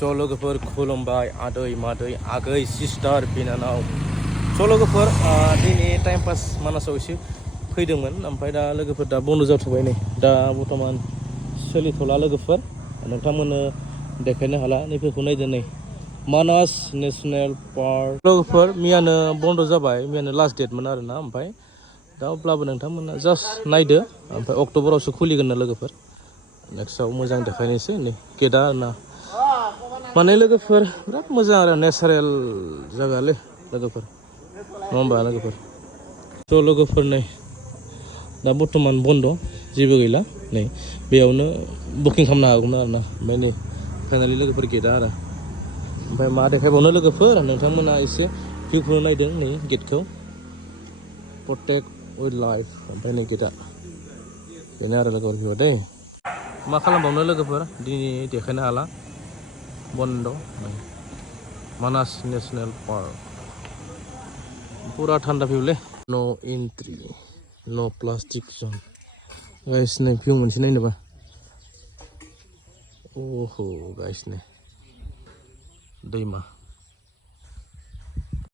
स' लोगोफोर खुलुमबाय आदै मादै आगै सिस्टार बिनानाव स' लोगोफोर दिनै टाइम पास मानासाव एसे फैदोंमोन ओमफ्राय दा लोगोफोर दा बन्द' जाथ'बाय नै दा बर्थमान सोलिथ'ला लोगोफोर नोंथांमोननो देखायनो हाला नैफोरखौ नायदो नै मानास नेसनेल पार्क लोगोफोर मैयानो बन्द' जाबाय मैयानो लास्ट डेटमोन आरोना ओमफ्राय दा अब्लाबो नोंथांमोना जास्ट नायदो ओमफ्राय अक्ट'बरावसो खुलिगोन ना लोगोफोर नेक्स्टआव मोजां देखायनोसै नै गेटआ आरोना माने लोगोफोर बिराद मोजां आरो नेचारेल जायगालै लोगोफोर नङा होमबा लोगोफोर थ' लोगोफोर नै दा बर्थमान बन्द' जेबो गैला नै बेयावनो बुकिं खालामनो हागौमोन आरोना ओमफ्राय नै फाइनालि लोगोफोर गेटआ आरो ओमफ्राय मा देखायबावनो लोगोफोर नोंथांमोना एसे भिउखौ नायदों नै गेटखौ प्रटेक्ट उइल्ड लाइफ ओमफ्राय नै गेटआ बेनो आरो लोगोफोर भिउआ दै मा खालामबावनो लोगोफोर दिनै देखायनो हाला बन्द' मानास नेसनेल पार्क पुरा थान्दा भिउलै न' एन्ट्रि न' प्लास्टिक जन गाइस नै भिउ मोनसे नायनोबा ओहो गाइस नै दैमा